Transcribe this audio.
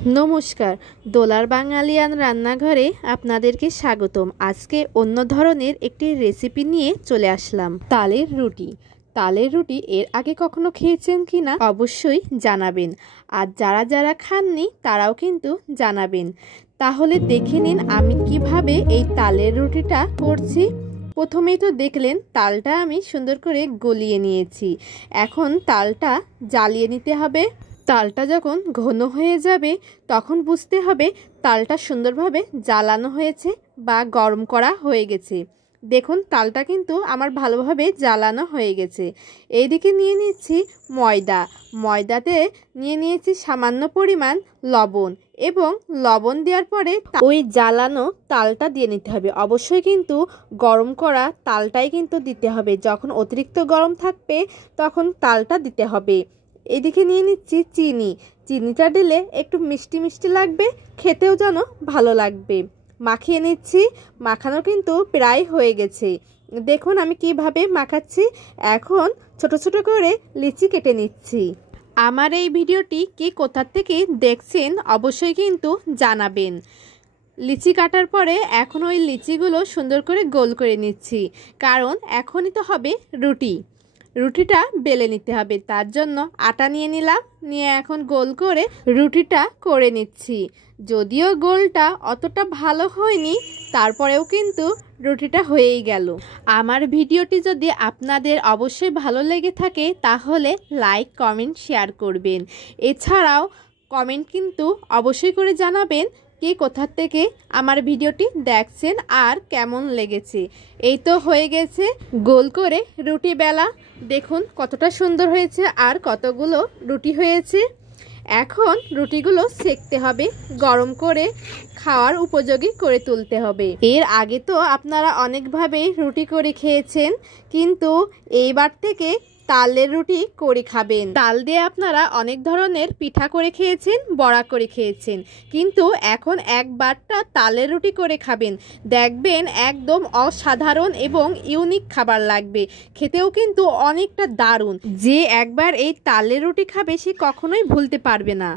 নমস্কার, দোলার বাঙালিয়ান রান্নাঘরে আপনাদেরকে স্বাগতম। আজকে অন্য ধরনের একটি রেসিপি নিয়ে চলে আসলাম। তালের রুটি। তালের রুটি এর আগে কখনো খেয়েছেন কিনা অবশ্যই জানাবেন, আর যারা যারা খাননি তারাও কিন্তু জানাবেন। তাহলে দেখে নিন আমি কিভাবে এই তালের রুটিটা করছি। প্রথমেই তো দেখলেন তালটা আমি সুন্দর করে গলিয়ে নিয়েছি। এখন তালটা জ্বালিয়ে নিতে হবে। তালটা যখন ঘন হয়ে যাবে তখন বুঝতে হবে তালটা সুন্দরভাবে জ্বালানো হয়েছে বা গরম করা হয়ে গেছে। দেখুন তালটা কিন্তু আমার ভালোভাবে জ্বালানো হয়ে গেছে। এইদিকে নিয়ে নিচ্ছি ময়দা। ময়দাতে নিয়ে নিয়েছি সামান্য পরিমাণ লবণ, এবং লবণ দেওয়ার পরে ওই জ্বালানো তালটা দিয়ে নিতে হবে। অবশ্যই কিন্তু গরম করা তালটাই কিন্তু দিতে হবে। যখন অতিরিক্ত গরম থাকবে তখন তালটা দিতে হবে। এদিকে নিয়ে নিচ্ছি চিনি। চিনিটা দিলে একটু মিষ্টি মিষ্টি লাগবে, খেতেও যেন ভালো লাগবে। মাখিয়ে নিচ্ছি। মাখানো কিন্তু প্রায় হয়ে গেছে। দেখুন আমি কিভাবে মাখাচ্ছি। এখন ছোট ছোট করে লিচি কেটে নিচ্ছি। আমার এই ভিডিওটি কে কোথা থেকে দেখছেন অবশ্যই কিন্তু জানাবেন। লিচি কাটার পরে এখন ওই লিচিগুলো সুন্দর করে গোল করে নিচ্ছি, কারণ এখনই তো হবে রুটি। রুটিটা বেলে নিতে হবে, তার জন্য আটা নিয়ে নিলাম। নিয়ে এখন গোল করে রুটিটা করে নিচ্ছি। যদিও গোলটা অতটা ভালো হয়নি, তারপরেও কিন্তু রুটিটা হয়েই গেল। আমার ভিডিওটি যদি আপনাদের অবশ্যই ভালো লেগে থাকে তাহলে লাইক, কমেন্ট, শেয়ার করবেন। এছাড়াও কমেন্ট কিন্তু অবশ্যই করে জানাবেন কে কোথা থেকে আমার ভিডিওটি দেখছেন আর কেমন লেগেছে। এই তো হয়ে গেছে গোল করে রুটি বেলা। দেখুন কতটা সুন্দর হয়েছে আর কতগুলো রুটি হয়েছে। এখন রুটিগুলো সেকতে হবে, গরম করে খাওয়ার উপযোগী করে তুলতে হবে। এর আগে তো আপনারা অনেকভাবেই রুটি করে খেয়েছেন, কিন্তু এইবার থেকে তালের রুটি করে খাবেন। তাল দিয়ে আপনারা অনেক ধরনের পিঠা করে খেয়েছেন, বড়া করে খেয়েছেন, কিন্তু এখন একবারটা তালের রুটি করে খাবেন। দেখবেন একদম অসাধারণ এবং ইউনিক খাবার লাগবে, খেতেও কিন্তু অনেকটা দারুণ। যে একবার এই তালের রুটি খাবে সে কখনোই ভুলতে পারবে না।